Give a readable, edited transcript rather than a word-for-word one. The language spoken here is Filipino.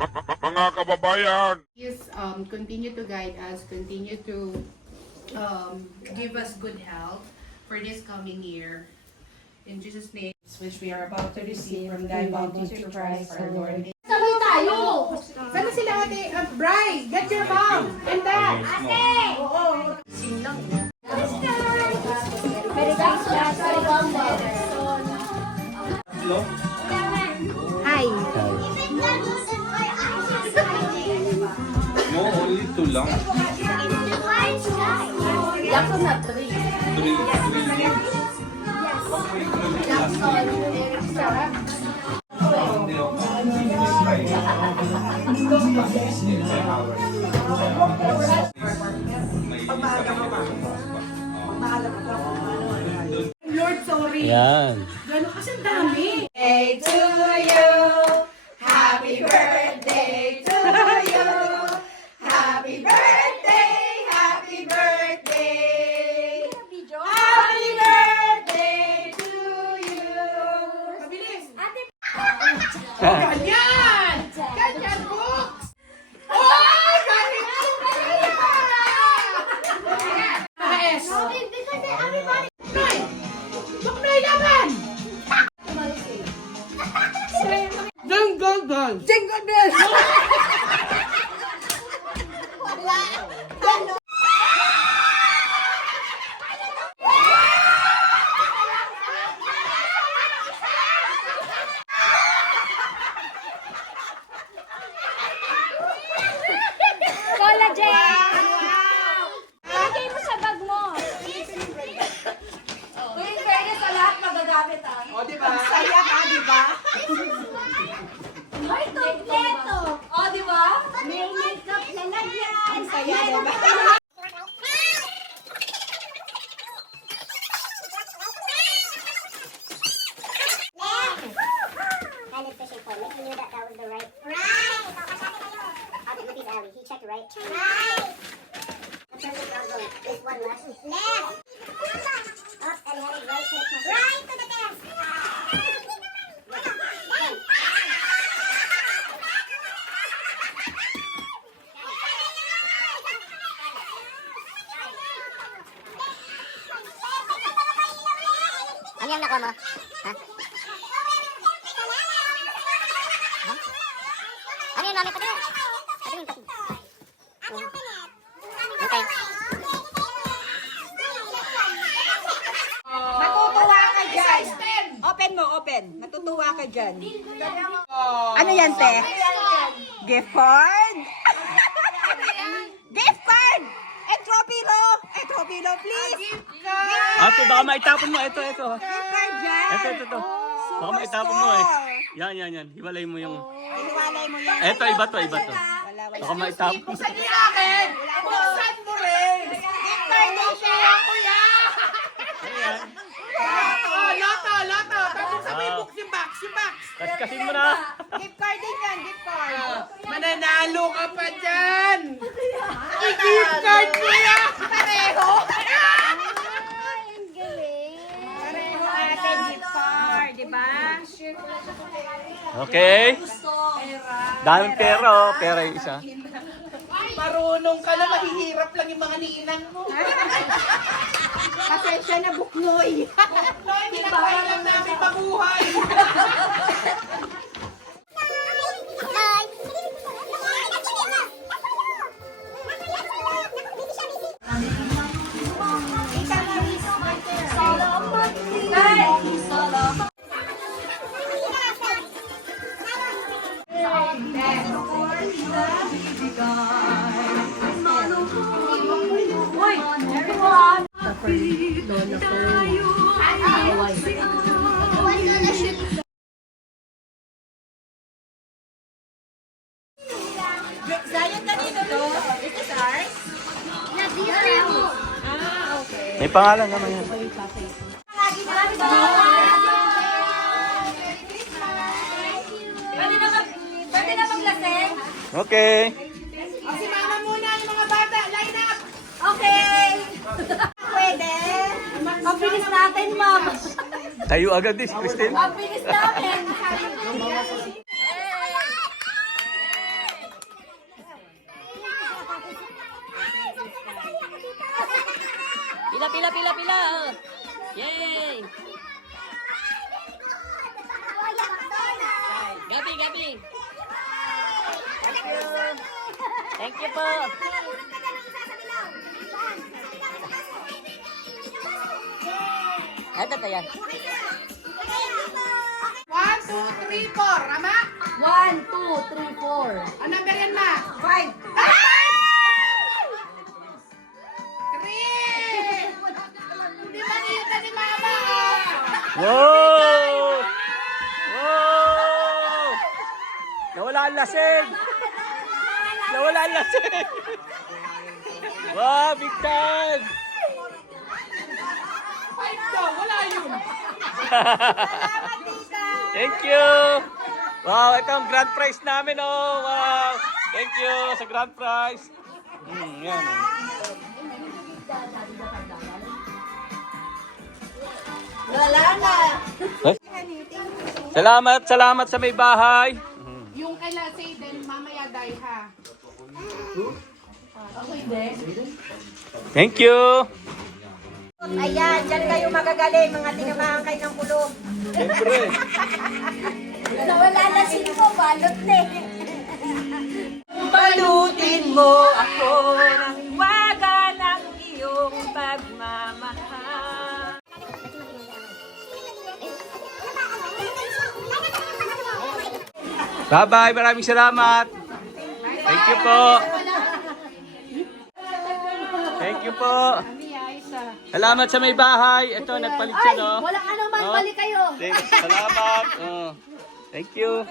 Mga kababayan! Please continue to guide us, continue to give us good health for this coming year. In Jesus' name, which we are about to receive from thy bounty through Christ our Lord. Sabay tayo! Sana sila ate? Bri, get your mom and dad! Ate! Oo. Very thanks, Dad. Sorry, Bamba. Hi! No, only two lang. Jackson na 3. Three leaves. Jackson, Eric Sarah. Lord, sorry. Yan. Gano'n kasi ang dami. Hey to you, happy birthday to you, happy birthday, happy birthday, happy birthday to you. Mabilis. Ate, Ganyan! Ganyan, books! Oh! Galing ko kaya! Maes! because everybody. Nay! Buk na ilaban! Jingle bells! Jingle bells! Collagen! Lagay mo sa bag mo. Kung in fairness sa lahat magagamit O, diba? Saya ka, diba? Ay, kompleto! O, di ba? May makeup na lagyan. Saya, diba? Landed fishing point. Nick knew that was the right. Right! Look at Ali. He checked right. Right! The perfect angle is one left. Left! Up and headed right to the test. Right to the test! Ano yung nakuha mo? Ha? Ano yung namin patingin? Patingin, patingin. Okay. Matutuwa ka dyan. Open mo, open. Matutuwa ka dyan. Ano yan, te? Gift card? Gift card! Etropilo! Etropilo, please! Ate, baka maitapon mo. Ito. Gift card dyan! Ito. Baka maitapon mo eh. Yan. Hiwalay mo yung... Ihiwalay mo yan. Ito, iba to. Wala. Baka maitapon. Buksan niyo sa akin! Buksan mo rin! Gift card din siya! Kuya! Ayan. Loto! Tapos sabay Wow. book yung box! Kaskasin mo na. Gift card din yan, gift card. Mananalo ka pa dyan! I-gift card kuya! Pareho! Ang galing. Pareho ate, gift card, di ba? Okay. Daming pera oh. Pera yung isa. Marunong ka na, mahihirap lang yung mga niinang mo. Pasensya na buknoy. Noy, pinakain lang namin mabuhay. Zion, kanino to? Is this ours? May pangalan naman yan. Pwede na maglaseng? Okay. O si mama muna yung mga bata, line up! Okay. Pwede. Mabilis natin, ma'am. Tayo agad this, Christine. Mabilis namin. Thank you po. Ito to yan. 1, 2, 3, 4. Ama? 1, 2, 3, 4. Ano number yan, ma? 5. 3! Hindi manita ni mama. Wow! Wow! Nawala ang lasing! Nawala ang lasing! Wow, big time! 5 daw, wala yun. Thank you! Wow, ito ang grand prize namin, oh! Wow! Thank you sa grand prize! Yan, oh. Wala na. Ay. Salamat sa may bahay. Yung kay Lasey din, mamaya dahil ha. Thank you. Ayan, dyan kayo magagaling, mga tinamahan kayo ng kulong. Siyempre. Wala na sino, balot na eh. Balutin mo ako ng waga ng iyong pagmamahal. Bye-bye. Maraming salamat. Thank you po. Thank you po. Salamat sa may bahay. Ito, nagpalit siya, no? Walang ano man, Oh. balik kayo. Salamat. Oh. Thank you.